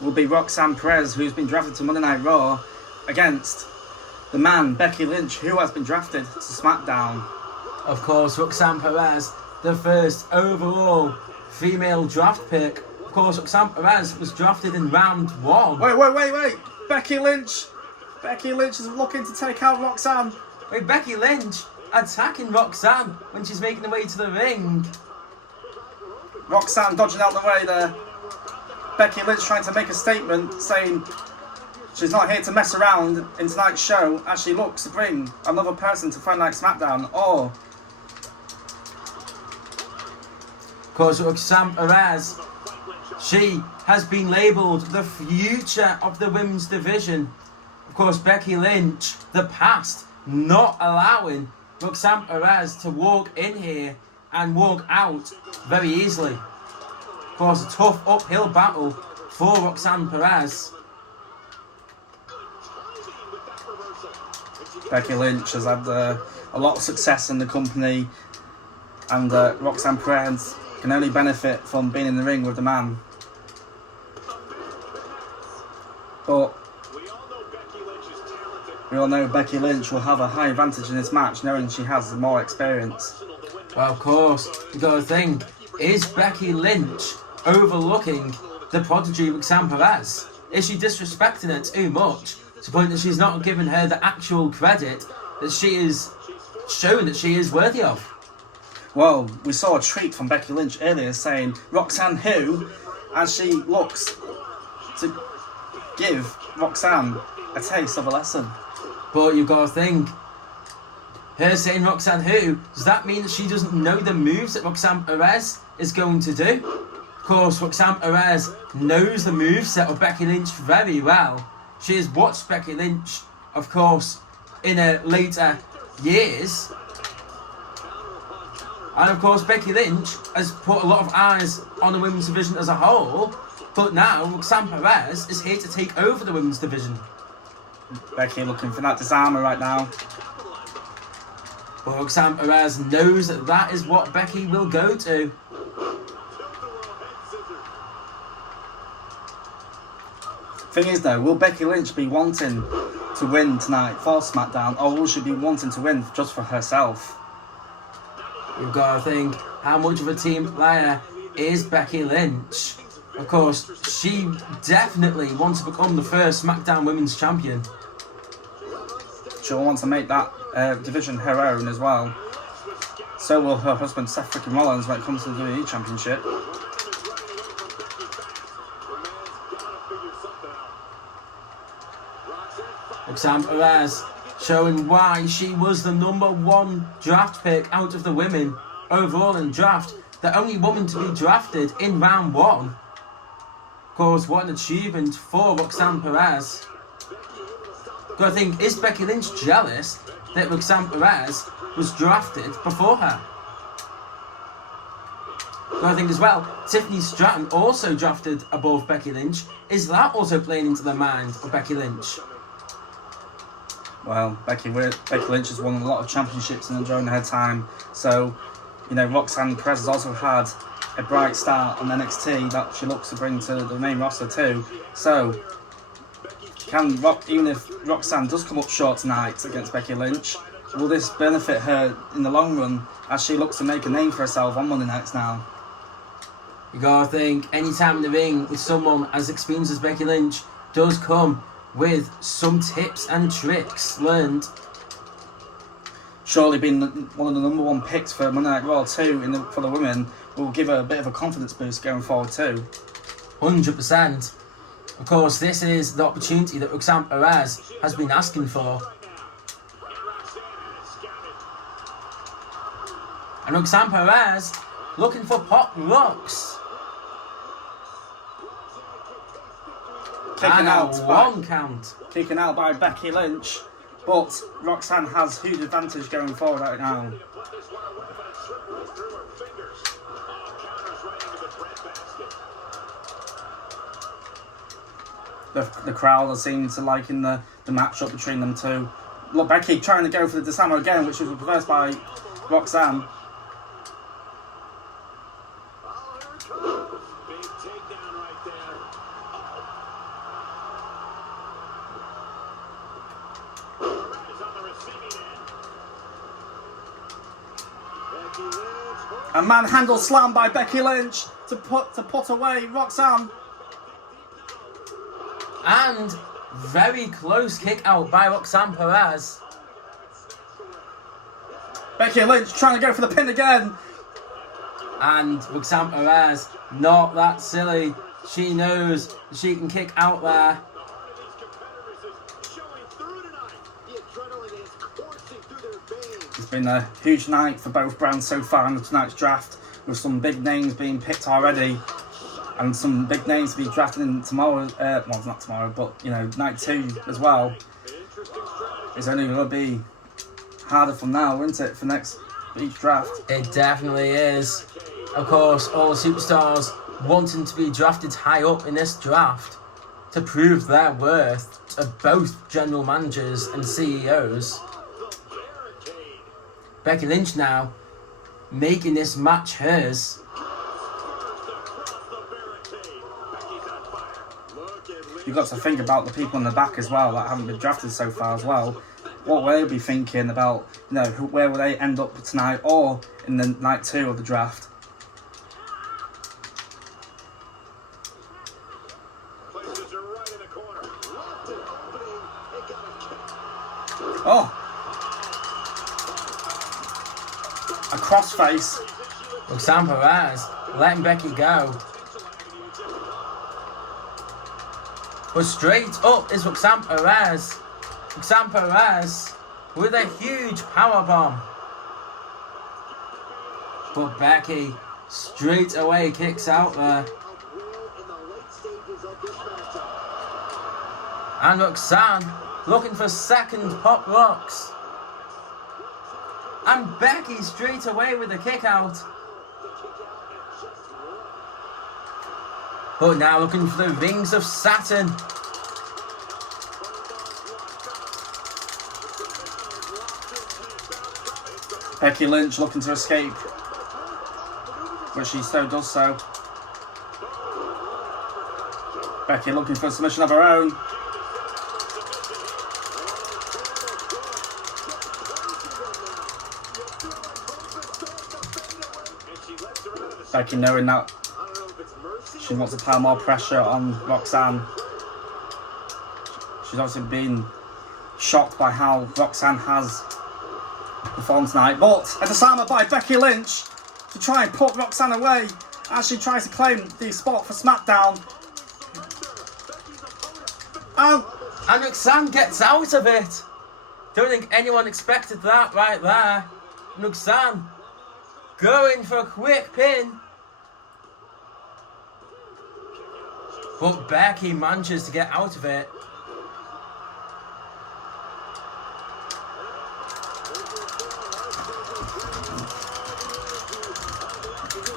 will be Roxanne Perez, who's been drafted to Monday Night Raw, against the man, Becky Lynch, who has been drafted to SmackDown. Of course, Roxanne Perez, the first overall female draft pick. Of course, Roxanne Perez was drafted in round 1. Wait. Becky Lynch is looking to take out Roxanne. Wait, Becky Lynch attacking Roxanne when she's making her way to the ring. Roxanne dodging out the way there. Becky Lynch trying to make a statement saying she's not here to mess around in tonight's show as she looks to bring another person to Friday Night SmackDown. Or, of course, Roxanne Perez, she has been labelled the future of the women's division. Of course, Becky Lynch, the past, not allowing Roxanne Perez to walk in here and walk out very easily. Of course, a tough uphill battle for Roxanne Perez. Becky Lynch has had a lot of success in the company, and Roxanne Perez can only benefit from being in the ring with the man. But we all know Becky Lynch will have a high advantage in this match, knowing she has more experience. Well, of course, you got to think, is Becky Lynch overlooking the prodigy Roxanne Perez? Is she disrespecting her too much to the point that she's not giving her the actual credit that she is showing that she is worthy of? Well, we saw a tweet from Becky Lynch earlier saying, Roxanne who? As she looks to give Roxanne a taste of a lesson. But you've got to think, her saying Roxanne who, does that mean that she doesn't know the moves that Roxanne Perez is going to do? Of course, Roxanne Perez knows the moveset of Becky Lynch very well. She has watched Becky Lynch, of course, in her later years. And of course, Becky Lynch has put a lot of eyes on the women's division as a whole. But now, Roxanne Perez is here to take over the women's division. Becky looking for that disarmer right now. But Roxanne Perez knows that that is what Becky will go to. Thing is though, will Becky Lynch be wanting to win tonight for SmackDown, or will she be wanting to win just for herself? You've got to think, how much of a team player is Becky Lynch? Of course, she definitely wants to become the first SmackDown Women's Champion. She'll want to make that division her own as well. So will her husband Seth freaking Rollins when it comes to the WWE Championship. Roxanne Perez showing why she was the #1 draft pick out of the women overall in draft. The only woman to be drafted in round 1. Of course, what an achievement for Roxanne Perez. Gotta think, is Becky Lynch jealous that Roxanne Perez was drafted before her? Gotta think as well, Tiffany Stratton also drafted above Becky Lynch. Is that also playing into the mind of Becky Lynch? Well, Becky Lynch has won a lot of championships during her time. So, you know, Roxanne Perez has also had a bright start on NXT that she looks to bring to the main roster too. So, even if Roxanne does come up short tonight against Becky Lynch, will this benefit her in the long run as she looks to make a name for herself on Monday nights now? You gotta think, any time in the ring with someone as experienced as Becky Lynch does come with some tips and tricks learned. Surely being one of the #1 picks for Monday Night Raw too for the women will give her a bit of a confidence boost going forward too. 100%. Of course, this is the opportunity that Roxanne Perez has been asking for. And Roxanne Perez looking for Pop Rocks. Kicking out by Becky Lynch, but Roxanne has huge advantage going forward right now. The crowd are seeming to liking the matchup between them two. Look, Becky trying to go for the disarmer again, which was reversed by Roxanne. A manhandle slam by Becky Lynch to put away Roxanne. And very close kick out by Roxanne Perez. Becky Lynch trying to go for the pin again. And Roxanne Perez, not that silly. She knows she can kick out there. It's been a huge night for both brands so far in tonight's draft, with some big names being picked already, and some big names to be drafted in tomorrow. Well, not tomorrow, but you know, night 2 as well. It's only going to be harder from now, isn't it, for each draft? It definitely is. Of course, all the superstars wanting to be drafted high up in this draft to prove their worth to both general managers and CEOs. Becky Lynch now making this match hers. You've got to think about the people in the back as well that haven't been drafted so far as well. What will they be thinking about, you know, where will they end up tonight or in the night 2 of the draft? Oh! A crossface. Roxanne Perez letting Becky go. But straight up is Roxanne Perez. Roxanne Perez with a huge powerbomb. But Becky straight away kicks out there. And Roxanne looking for second pop rocks. And Becky straight away with a kick out. But now looking for the rings of Saturn. Becky Lynch looking to escape, but she does so. Becky looking for a submission of her own. Becky knowing that she wants to pile more pressure on Roxanne. She's obviously been shocked by how Roxanne has performed tonight, but a disarmer by Becky Lynch to try and put Roxanne away as she tries to claim the spot for SmackDown. And Roxanne gets out of it. Don't think anyone expected that right there. Roxanne going for a quick pin. But Becky manages to get out of it.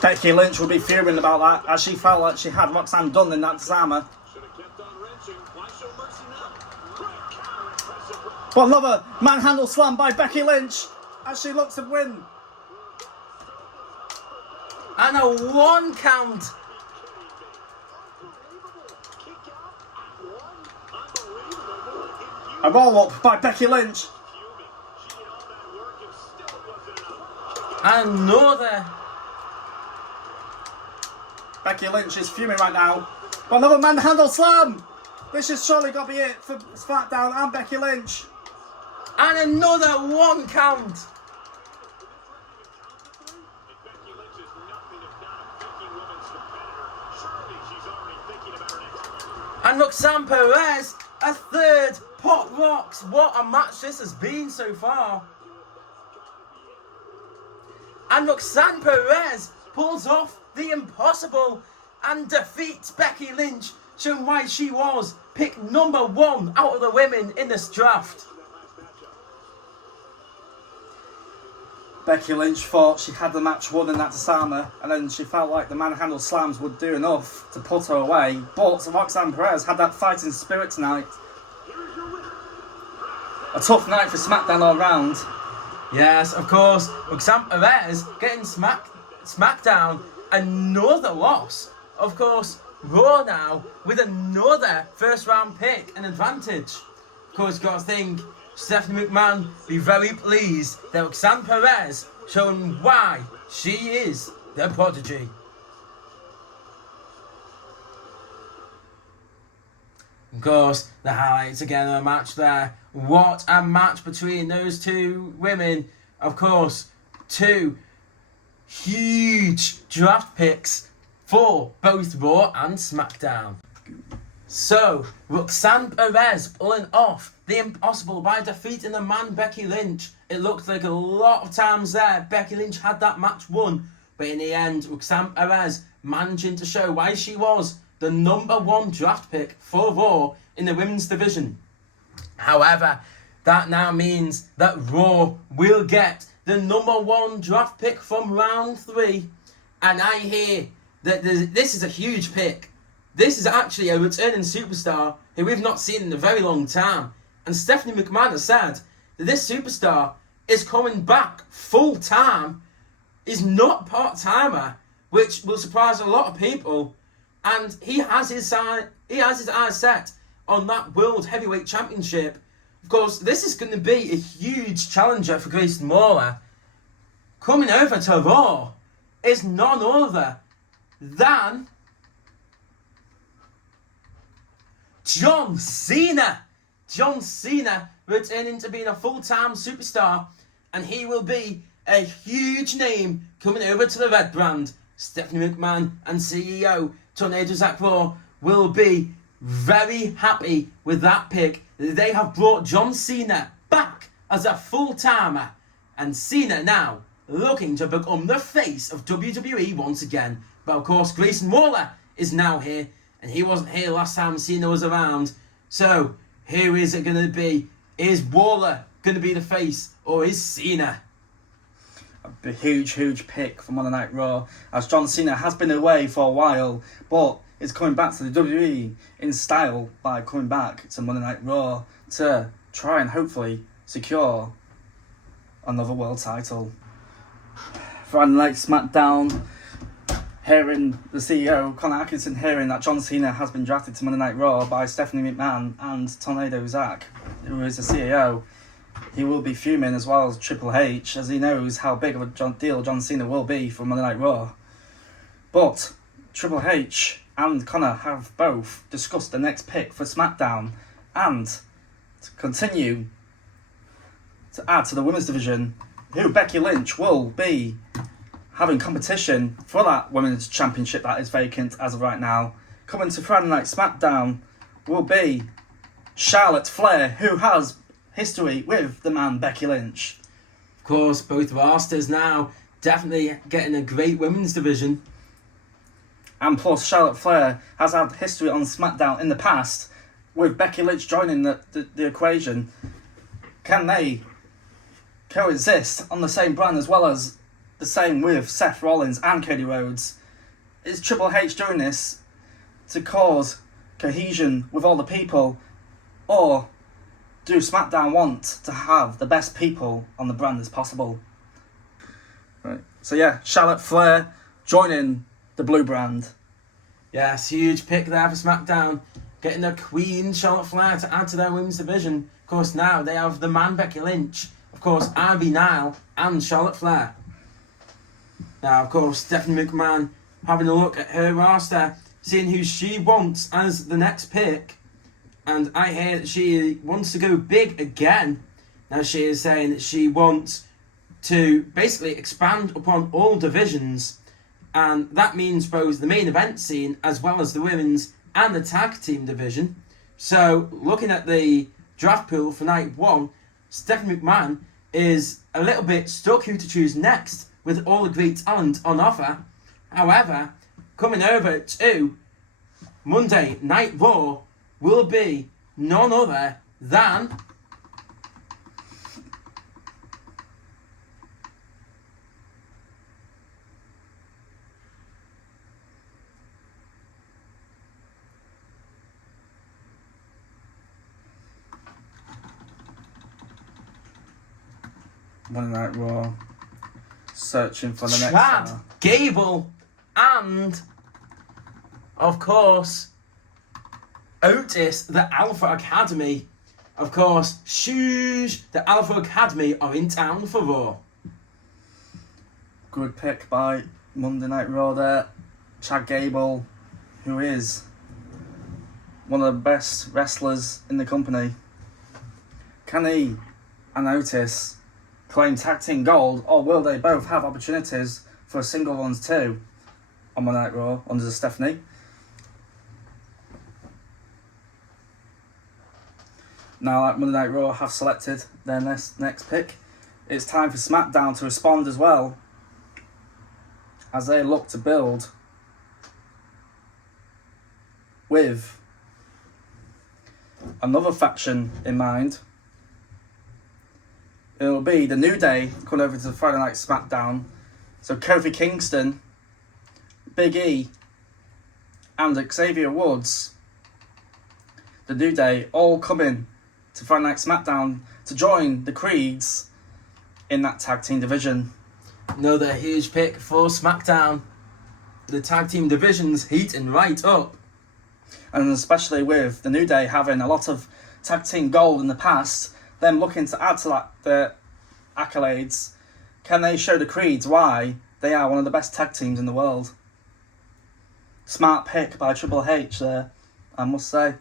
Becky Lynch will be fuming about that as she felt like she had Roxanne done in that disarmer. But another manhandle slam by Becky Lynch as she looks to win. And a 1 count. A roll up by Becky Lynch. Another. Becky Lynch is fuming right now. But another manhandle slam. This is surely got to be it for SmackDown and Becky Lynch. And another 1 count. And Roxanne Perez, a third pop rocks. What a match this has been so far. And Roxanne Perez pulls off the impossible and defeats Becky Lynch, showing why she was pick number 1 out of the women in this draft. Becky Lynch thought she had the match won in that disarmer, and then she felt like the manhandle slams would do enough to put her away. But Roxanne Perez had that fighting spirit tonight. A tough night for SmackDown all round. Yes, of course, Roxanne Perez getting SmackDown, another loss. Of course, Raw now with another first round pick, an advantage. Of course, got to think Stephanie McMahon be very pleased that Roxanne Perez showing why she is the prodigy. Of course, the highlights again of a match there. What a match between those two women. Of course, two huge draft picks for both Raw and SmackDown. So, Roxanne Perez pulling off the impossible by defeating the man Becky Lynch. It looked like a lot of times there Becky Lynch had that match won, but in the end, Roxanne Perez managing to show why she was the #1 draft pick for Raw in the women's division. However, that now means that Raw will get the #1 draft pick from round 3. And I hear that this is a huge pick. This is actually a returning superstar who we've not seen in a very long time. And Stephanie McMahon has said that this superstar is coming back full time, is not part-timer, which will surprise a lot of people. And he has his eyes set on that World Heavyweight Championship. Of course, this is going to be a huge challenger for Grayson Waller. Coming over to Raw is none other than John Cena. John Cena returning to being a full-time superstar, and he will be a huge name coming over to the Red Brand. Stephanie McMahon and CEO Tornado Zach Raw will be very happy with that pick. They have brought John Cena back as a full-timer, and Cena now looking to become the face of WWE once again. But of course, Grayson Waller is now here, and he wasn't here last time Cena was around. So, who is it going to be? Is Waller going to be the face, or is Cena? A huge pick for Monday Night Raw, as John Cena has been away for a while, but is coming back to the WWE in style by coming back to Monday Night Raw to try and hopefully secure another world title. Friday Night SmackDown, hearing the CEO, Conor Atkinson, hearing that John Cena has been drafted to Monday Night Raw by Stephanie McMahon and Tornado Zach, who is the CEO. He will be fuming, as well as Triple H, as he knows how big of a deal John Cena will be for Monday Night Raw. But Triple H and Conor have both discussed the next pick for SmackDown, and to continue to add to the women's division, who Becky Lynch will be having competition for that women's championship that is vacant as of right now. Coming to Friday Night SmackDown will be Charlotte Flair, who has history with the man Becky Lynch. Of course, both rosters now definitely getting a great women's division. And plus, Charlotte Flair has had history on SmackDown in the past, with Becky Lynch joining the equation. Can they coexist on the same brand, as well as the same with Seth Rollins and Cody Rhodes? Is Triple H doing this to cause cohesion with all the people, or do SmackDown want to have the best people on the brand as possible? Right. So yeah, Charlotte Flair joining the blue brand. Yes, huge pick there for SmackDown. Getting the Queen Charlotte Flair to add to their women's division. Of course, now they have the man Becky Lynch. Of course, Ivy Nile and Charlotte Flair. Now, of course, Stephanie McMahon having a look at her roster, seeing who she wants as the next pick. And I hear that she wants to go big again. Now, she is saying that she wants to basically expand upon all divisions. And that means both the main event scene as well as the women's and the tag team division. So, looking at the draft pool for night 1, Stephanie McMahon is a little bit stuck who to choose next with all the great talent on offer. However, coming over to Monday Night Raw will be none other than Monday Night Raw, searching for the next Chad star. Gable and, of course, Otis, the Alpha Academy. Of course, the Alpha Academy are in town for Raw. Good pick by Monday Night Raw there. Chad Gable, who is one of the best wrestlers in the company. Can he and Otis claim tag team gold, or will they both have opportunities for single ones too on Monday Night Raw under Stephanie? Now that Monday Night Raw have selected their next pick, it's time for SmackDown to respond as well, as they look to build with another faction in mind. It'll be the New Day coming over to Friday Night SmackDown. So Kofi Kingston, Big E, and Xavier Woods, the New Day, all coming to Friday Night SmackDown to join the Creeds in that tag team division. Another huge pick for SmackDown. The tag team division's heating right up. And especially with the New Day having a lot of tag team gold in the past, them looking to add to that their accolades, can they show the Creeds why they are one of the best tag teams in the world? Smart pick by Triple H there, I must say.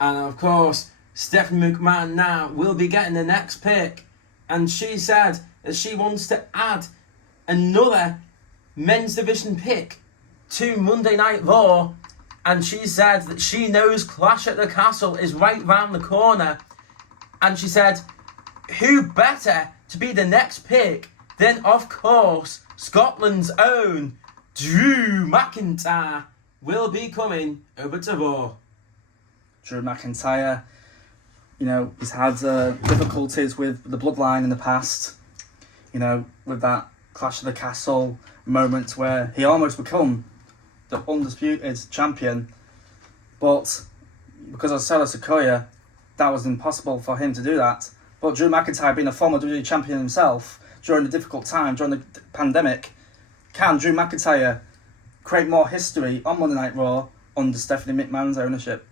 And of course, Stephanie McMahon now will be getting the next pick. And she said that she wants to add another men's division pick to Monday Night Raw. And she said that she knows Clash at the Castle is right round the corner. And she said, who better to be the next pick than, of course, Scotland's own Drew McIntyre will be coming over to Raw. Drew McIntyre, you know, he's had difficulties with the bloodline in the past, you know, with that Clash of the Castle moment where he almost become the undisputed champion, but because of Solo Sikoa, that was impossible for him to do that. But Drew McIntyre, being a former WWE champion himself, during the difficult time, during the pandemic, can Drew McIntyre create more history on Monday Night Raw under Stephanie McMahon's ownership?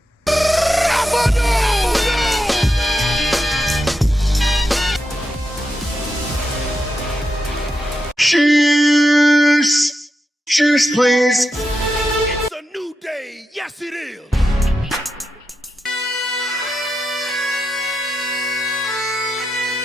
Cheers! Cheers, please! It's a new day, yes it is!